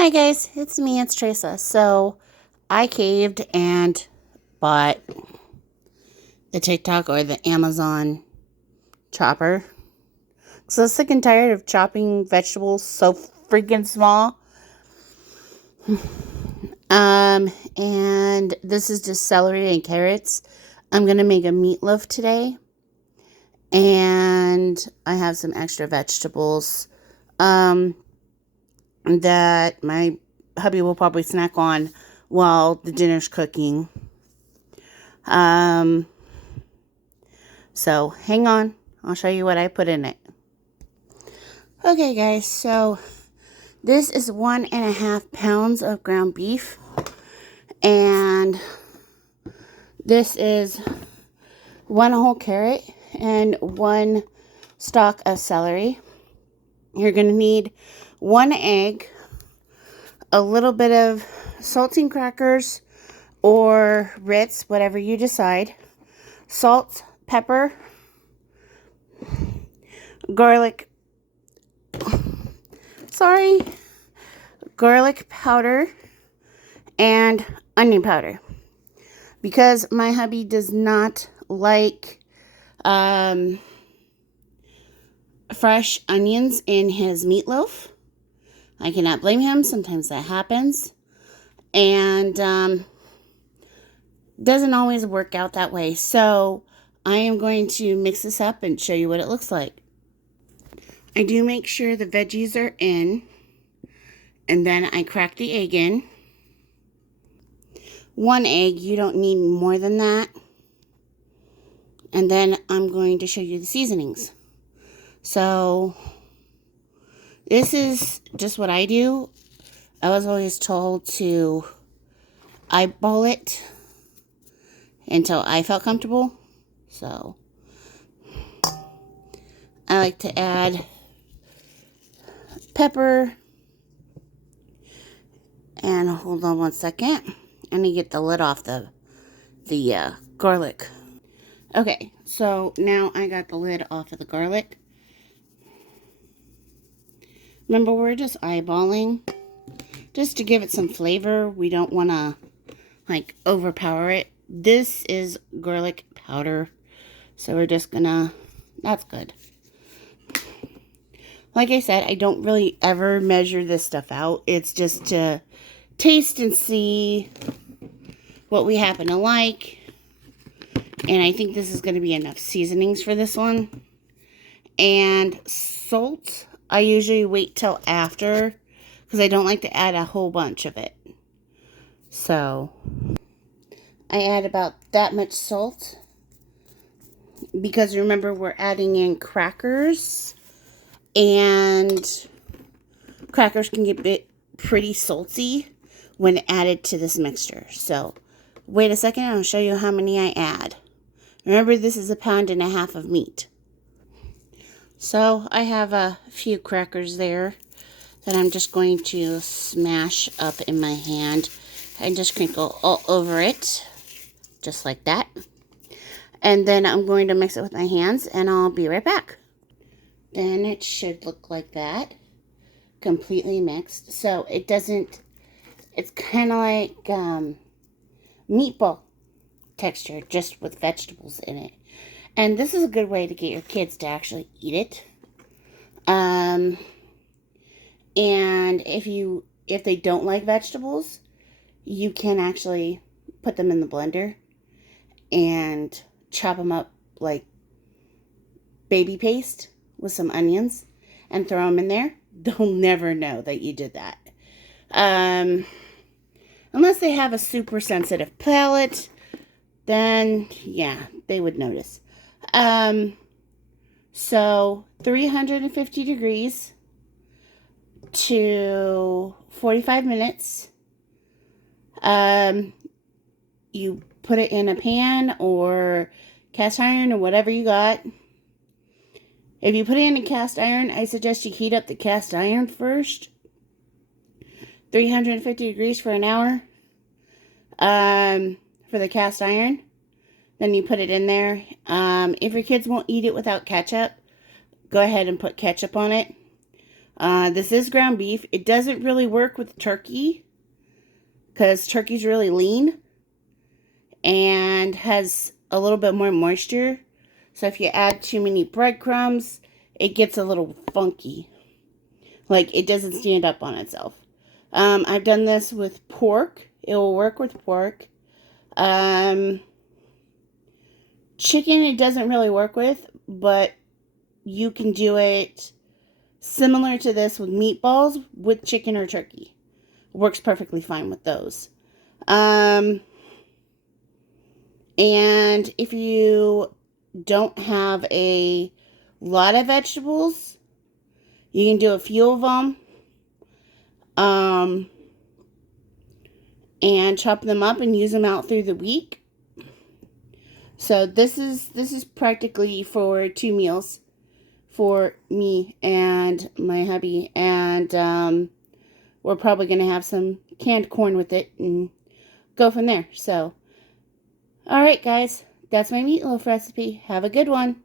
Hi guys, it's me, it's Teresa. So I caved and bought the TikTok or the Amazon chopper. So I'm sick and tired of chopping vegetables so freaking small. And this is just celery and carrots. I'm gonna make a meatloaf today. And I have some extra vegetables that my hubby will probably snack on while the dinner's cooking. So hang on, I'll show you what I put in it. Okay guys, so this is 1.5 pounds of ground beef, and this is one whole carrot and one stalk of celery. You're gonna need one egg, a little bit of saltine crackers or Ritz, whatever you decide, salt, pepper, garlic powder, and onion powder. Because my hubby does not like fresh onions in his meatloaf. I cannot blame him. Sometimes that happens. And doesn't always work out that way. So I am going to mix this up and show you what it looks like. I do make sure the veggies are in, and then I crack the egg in. One egg, you don't need more than that. And then I'm going to show you the seasonings. So this is just what I do. I was always told to eyeball it until I felt comfortable. So I like to add pepper, and hold on one second. I need to get the lid off the garlic. Okay, so now I got the lid off of the garlic. Remember, we're just eyeballing just to give it some flavor. We don't want to like overpower it. This is garlic powder, so we're just gonna, that's good. Like I said, I don't really ever measure this stuff out. It's just to taste and see what we happen to like. And I think this is going to be enough seasonings for this one. And salt, I usually wait till after, because I don't like to add a whole bunch of it. So I add about that much salt, because remember, we're adding in crackers. And crackers can get pretty salty when added to this mixture. So wait a second, I'll show you how many I add. Remember, this is 1.5 pounds of meat. So I have a few crackers there that I'm just going to smash up in my hand and just crinkle all over it, just like that. And then I'm going to mix it with my hands, and I'll be right back. Then it should look like that, completely mixed. So it doesn't, it's kind of like meatball texture, just with vegetables in it. And this is a good way to get your kids to actually eat it. And if they don't like vegetables, you can actually put them in the blender and chop them up like baby paste with some onions and throw them in there. They'll never know that you did that. Unless they have a super sensitive palate, then yeah, they would notice. So 350 degrees to 45 minutes. You put it in a pan or cast iron or whatever you got. If you put it in a cast iron, I suggest you heat up the cast iron first. 350 degrees for an hour for the cast iron. Then you put it in there. If your kids won't eat it without ketchup, go ahead and put ketchup on it. This is ground beef. It doesn't really work with turkey because turkey's really lean and has a little bit more moisture. So if you add too many breadcrumbs, it gets a little funky. Like, it doesn't stand up on itself. I've done this with pork. It will work with pork. Chicken, it doesn't really work with, but you can do it similar to this with meatballs with chicken or turkey. Works perfectly fine with those. And if you don't have a lot of vegetables, you can do a few of them. And chop them up and use them out through the week. So this is practically for 2 meals for me and my hubby, and we're probably going to have some canned corn with it and go from there. So, all right, guys, that's my meatloaf recipe. Have a good one.